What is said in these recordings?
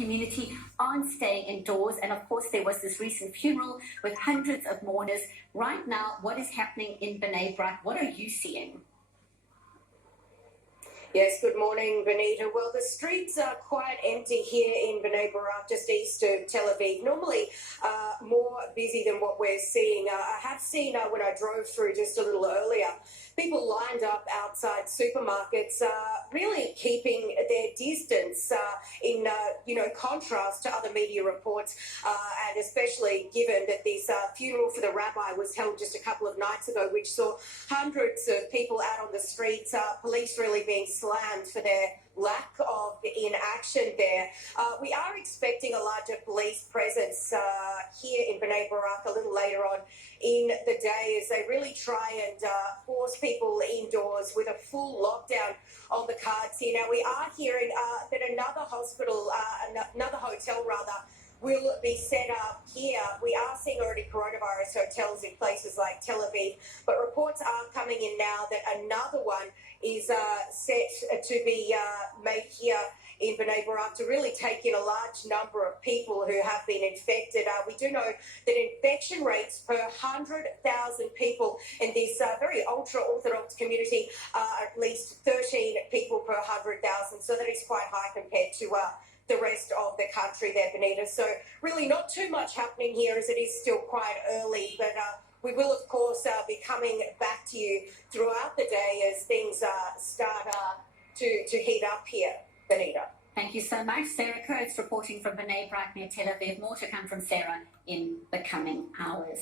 community aren't staying indoors. And of course, there was this recent funeral with hundreds of mourners. Right now, what is happening in B'nai Brak? What are you seeing? Yes, good morning, Benita. Well, the streets are quite empty here in B'nai Brak, just east of Tel Aviv. Normally more busy than what we're seeing. I have seen when I drove through just a little earlier, people lined up outside supermarkets, really keeping their distance in contrast to other media reports, and especially given that this funeral for the rabbi was held just a couple of nights ago, which saw hundreds of people out on the streets, police really being slammed for their lack of inaction there. We are expecting a larger police presence here in B'nai Brak a little later on in the day as they really try and force people indoors with a full lockdown on the cards here. Now, we are hearing that another hotel will be set up here. We are seeing already coronavirus hotels in places like Tel Aviv, but reports are coming in now that another one is set to be made here in B'nai Brak to really take in a large number of people who have been infected. We do know that infection rates per 100,000 people in this very ultra-Orthodox community are at least 13 people per 100,000. So that is quite high compared to the rest of the country there, Benita. So really not too much happening here as it is still quite early, but we will, of course, be coming back to you throughout the day as things start to heat up here, Benita. Thank you so much. Sarah Kurtz reporting from B'nai Brak near Tel Aviv. More to come from Sarah in the coming hours.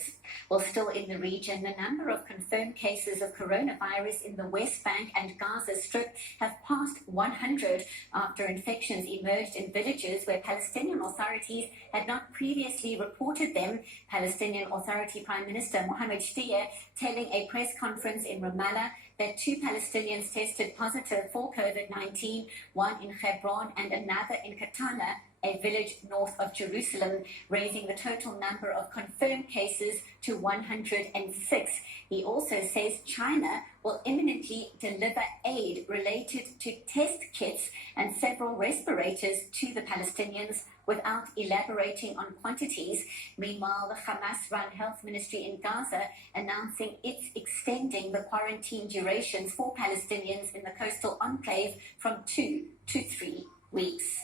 Well, still in the region, the number of confirmed cases of coronavirus in the West Bank and Gaza Strip have passed 100 after infections emerged in villages where Palestinian authorities had not previously reported them. Palestinian Authority Prime Minister Mohammed Shtayyeh telling a press conference in Ramallah that 2 Palestinians tested positive for COVID-19, one in Hebron and another in Katana, a village north of Jerusalem, raising the total number of confirmed cases to 106. He also says China will imminently deliver aid related to test kits and several respirators to the Palestinians without elaborating on quantities. Meanwhile, the Hamas-run health ministry in Gaza announcing it's extending the quarantine durations for Palestinians in the coastal enclave from 2 to 3 weeks.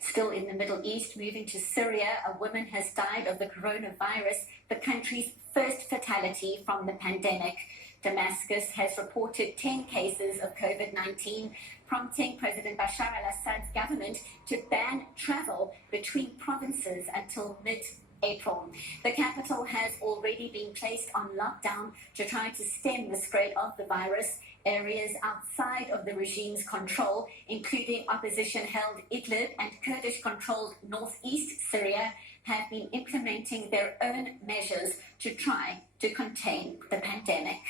Still in the Middle East, moving to Syria, a woman has died of the coronavirus, the country's first fatality from the pandemic. Damascus has reported 10 cases of COVID-19, prompting President Bashar al-Assad's government to ban travel between provinces until mid-April. The capital has already been placed on lockdown to try to stem the spread of the virus. Areas outside of the regime's control, including opposition-held Idlib and Kurdish-controlled northeast Syria, have been implementing their own measures to try to contain the pandemic.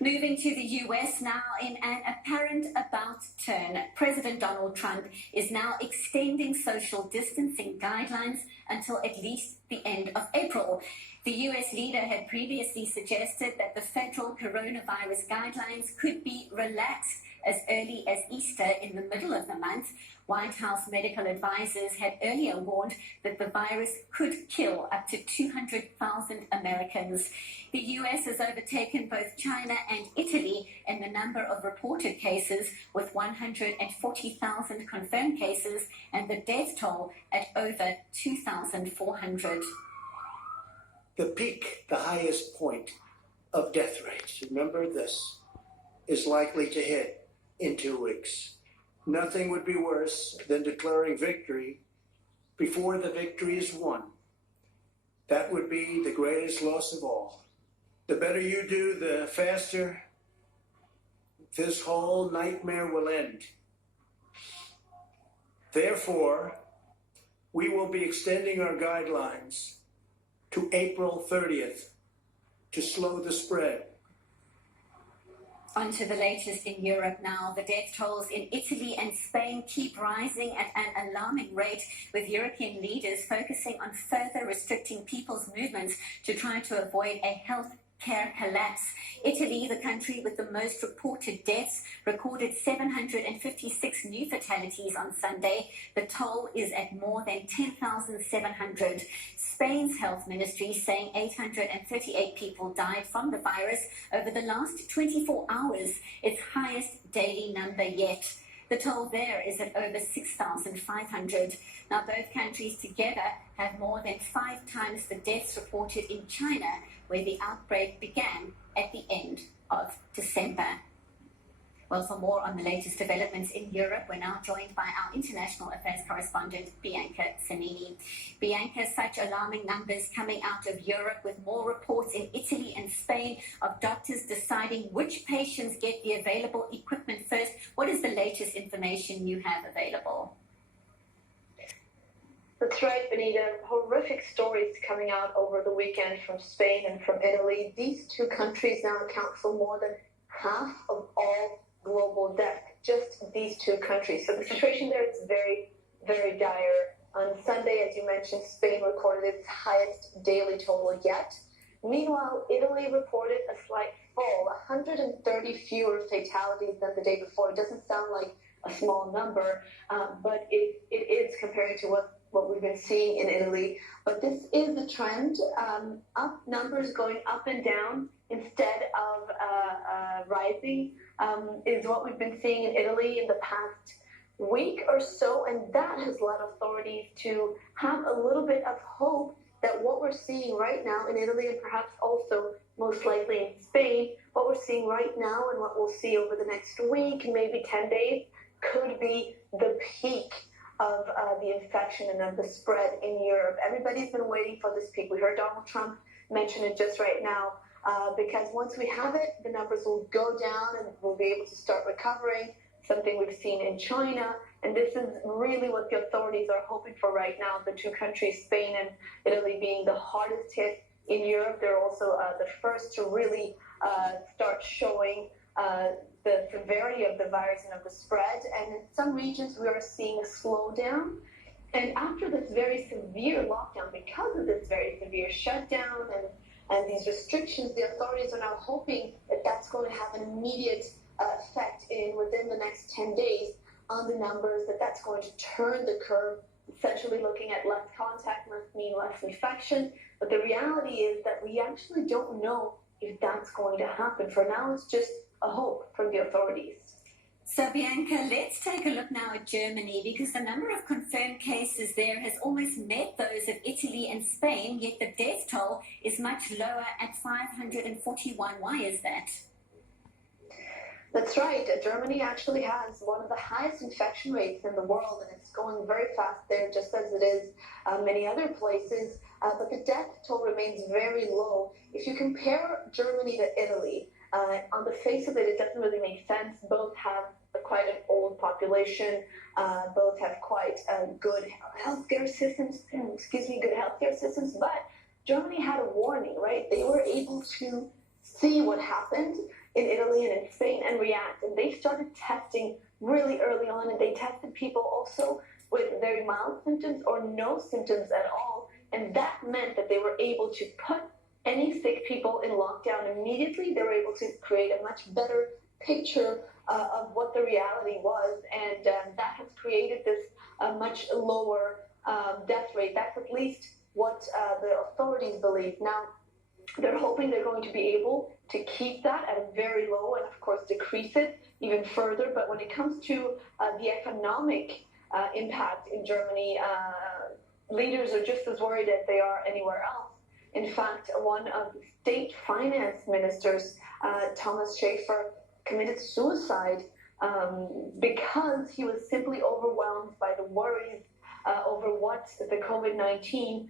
Moving to the US now, in an apparent about turn, President Donald Trump is now extending social distancing guidelines until at least the end of April. The US leader had previously suggested that the federal coronavirus guidelines could be relaxed as early as Easter in the middle of the month. White House medical advisors had earlier warned that the virus could kill up to 200,000 Americans. The US has overtaken both China and Italy in the number of reported cases, with 140,000 confirmed cases and the death toll at over 2,400. The peak, the highest point of death rates, remember this, is likely to hit in 2 weeks. Nothing would be worse than declaring victory before the victory is won. That would be the greatest loss of all. The better you do, the faster this whole nightmare will end. Therefore, we will be extending our guidelines to April 30th to slow the spread. On to the latest in Europe now. The death tolls in Italy and Spain keep rising at an alarming rate, with European leaders focusing on further restricting people's movements to try to avoid a health healthcare collapse. Italy, the country with the most reported deaths, recorded 756 new fatalities on Sunday. The toll is at more than 10,700. Spain's health ministry saying 838 people died from the virus over the last 24 hours, its highest daily number yet. The toll there is at over 6,500. Now, both countries together have more than 5 times the deaths reported in China, where the outbreak began at the end of December. Well, for more on the latest developments in Europe, we're now joined by our international affairs correspondent, Bianca Zanini. Bianca, such alarming numbers coming out of Europe, with more reports in Italy and Spain of doctors deciding which patients get the available equipment first. What is the latest information you have available? That's right, Benita. Horrific stories coming out over the weekend from Spain and from Italy. These two countries now account for more than half of all global death, just these two countries. So the situation there is very, very dire. On Sunday, as you mentioned, Spain recorded its highest daily total yet. Meanwhile, Italy reported a slight fall, 130 fewer fatalities than the day before. It doesn't sound like a small number, but it is compared to what we've been seeing in Italy. But this is a trend, up numbers going up and down instead of rising, is what we've been seeing in Italy in the past week or so, and that has led authorities to have a little bit of hope that what we're seeing right now in Italy, and perhaps also most likely in Spain, what we're seeing right now and what we'll see over the next week, maybe 10 days, could be the peak of the infection and of the spread in Europe. Everybody's been waiting for this peak. We heard Donald Trump mention it just right now, because once we have it, the numbers will go down and we'll be able to start recovering, something we've seen in China. And this is really what the authorities are hoping for right now. The two countries, Spain and Italy, being the hardest hit in Europe. They're also the first to really start showing the severity of the virus and of the spread. And in some regions, we are seeing a slowdown. And after this very severe lockdown, because of this very severe shutdown and these restrictions, the authorities are now hoping that that's going to have an immediate effect within the next 10 days on the numbers, that's going to turn the curve, essentially looking at less contact must mean less infection. But the reality is that we actually don't know if that's going to happen. For now, it's just a hope from the authorities. So, Bianca, let's take a look now at Germany, because the number of confirmed cases there has almost met those of Italy and Spain, yet the death toll is much lower at 541. Why is that? That's right. Germany actually has one of the highest infection rates in the world, and it's going very fast there, just as it is many other places. But the death toll remains very low. If you compare Germany to Italy, on the face of it, it doesn't really make sense. Both have quite an old population. Both have quite good healthcare systems. Good healthcare systems. But Germany had a warning, right? They were able to see what happened in Italy and in Spain and react. And they started testing really early on, and they tested people also with very mild symptoms or no symptoms at all. And that meant that they were able to put any sick people in lockdown immediately. They were able to create a much better picture of what the reality was. And that has created this much lower death rate. That's at least what the authorities believe. Now, they're hoping they're going to be able to keep that at a very low and, of course, decrease it even further. But when it comes to the economic impact in Germany, leaders are just as worried as they are anywhere else. In fact, one of the state finance ministers, Thomas Schäfer, committed suicide because he was simply overwhelmed by the worries over what the COVID-19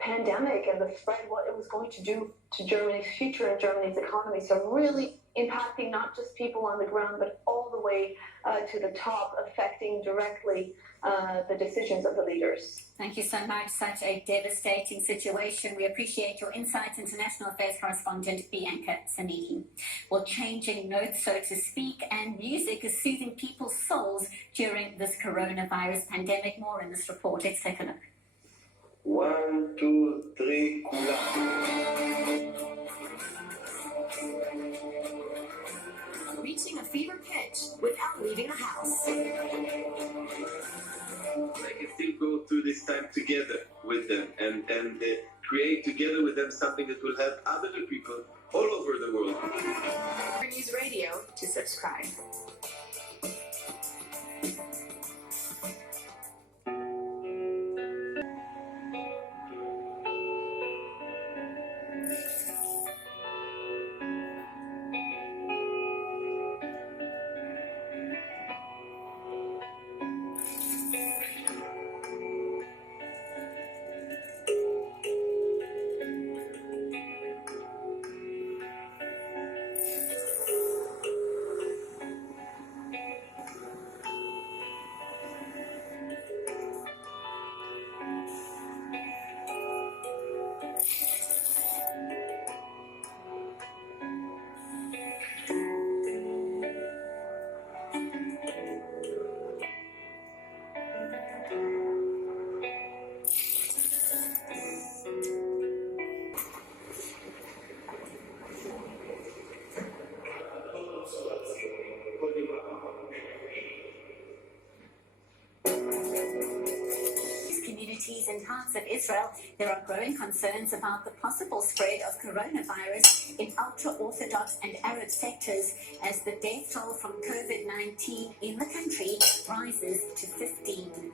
pandemic and the spread, what it was going to do to Germany's future and Germany's economy. So really impacting not just people on the ground, but all the way to the top, affecting directly the decisions of the leaders. Thank you so much. Such a devastating situation. We appreciate your insights, international affairs correspondent Bianca Zanini. Well, changing notes, so to speak, and music is soothing people's souls during this coronavirus pandemic. More in this report. Let's take a look. 1, 2, 3, kula. Reaching a fever pitch without leaving the house. I can still go through this time together with them and create together with them something that will help other people all over the world. News Radio to subscribe. Communities in parts of Israel, there are growing concerns about the possible spread of coronavirus in ultra-Orthodox and Arab sectors as the death toll from COVID-19 in the country rises to 15.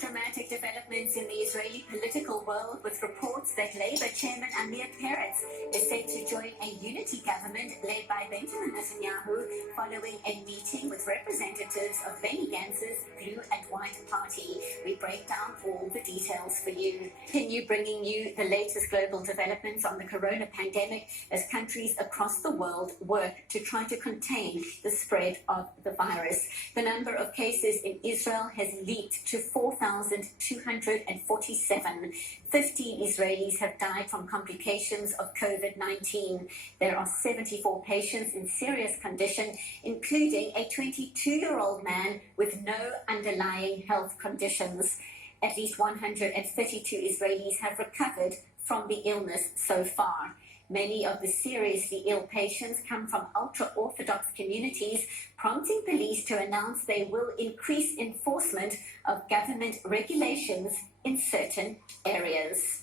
Dramatic developments in the Israeli political world, with reports that Labour Chairman Amir Peretz is set to join a unity government led by Benjamin Netanyahu following a meeting with representatives of Benny Gantz's Blue and White Party. We break down all the details for you. Continue bringing you the latest global developments on the corona pandemic as countries across the world work to try to contain the spread of the virus. The number of cases in Israel has leaped to 4,247. 15 Israelis have died from complications of COVID-19. There are 74 patients in serious condition, including a 22-year-old man with no underlying health conditions. At least 132 Israelis have recovered from the illness so far. Many of the seriously ill patients come from ultra-Orthodox communities, prompting police to announce they will increase enforcement of government regulations in certain areas.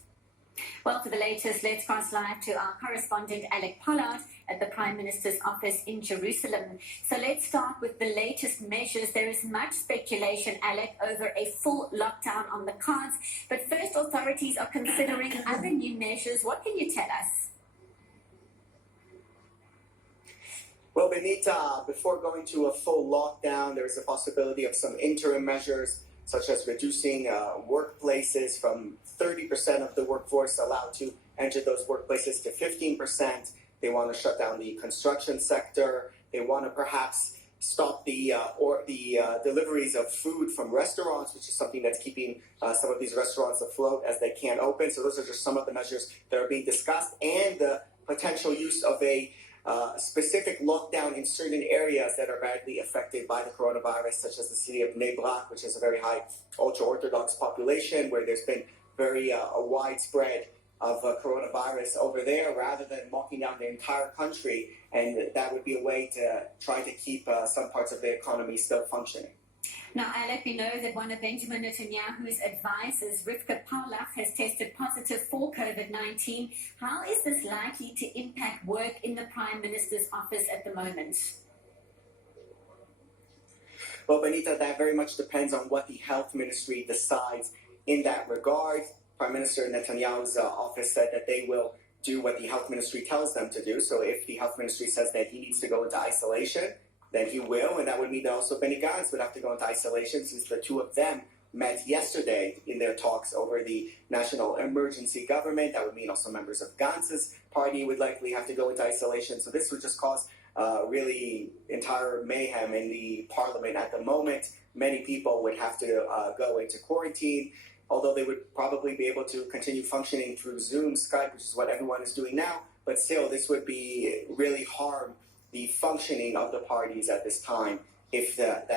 Well, for the latest, let's cross live to our correspondent Alec Pollard at the Prime Minister's office in Jerusalem. So let's start with the latest measures. There is much speculation, Alec, over a full lockdown on the cards. But first, authorities are considering other new measures. What can you tell us? Well, Benita, before going to a full lockdown, there's a possibility of some interim measures, such as reducing workplaces from 30% of the workforce allowed to enter those workplaces to 15%. They want to shut down the construction sector. They want to perhaps stop the deliveries of food from restaurants, which is something that's keeping some of these restaurants afloat as they can't open. So those are just some of the measures that are being discussed, and the potential use of a specific lockdown in certain areas that are badly affected by the coronavirus, such as the city of Bnei Brak, which has a very high ultra-Orthodox population, where there's been very widespread of coronavirus over there, rather than locking down the entire country. And that would be a way to try to keep some parts of the economy still functioning. Now, Alec, we know that one of Benjamin Netanyahu's advisors, Rivka Parlach, has tested positive for COVID-19. How is this likely to impact work in the Prime Minister's office at the moment? Well, Benita, that very much depends on what the health ministry decides in that regard. Prime Minister Netanyahu's office said that they will do what the health ministry tells them to do. So if the health ministry says that he needs to go into isolation, then he will, and that would mean that also Benny Gantz would have to go into isolation, since the two of them met yesterday in their talks over the national emergency government. That would mean also members of Gantz's party would likely have to go into isolation. So this would just cause really entire mayhem in the parliament at the moment. Many people would have to go into quarantine, although they would probably be able to continue functioning through Zoom, Skype, which is what everyone is doing now. But still, this would be really harm the functioning of the parties at this time if that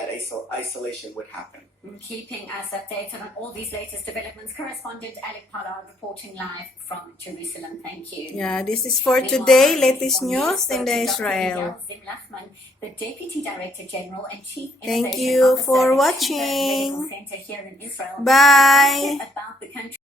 isolation would happen. Keeping us updated on all these latest developments, correspondent Alec Pollard reporting live from Jerusalem. Thank you. Yeah, this is for today. Latest news in the Israel. The Deputy Director General and Chief Thank Innovation you Officer for at watching. Medical Center here in Israel. Bye.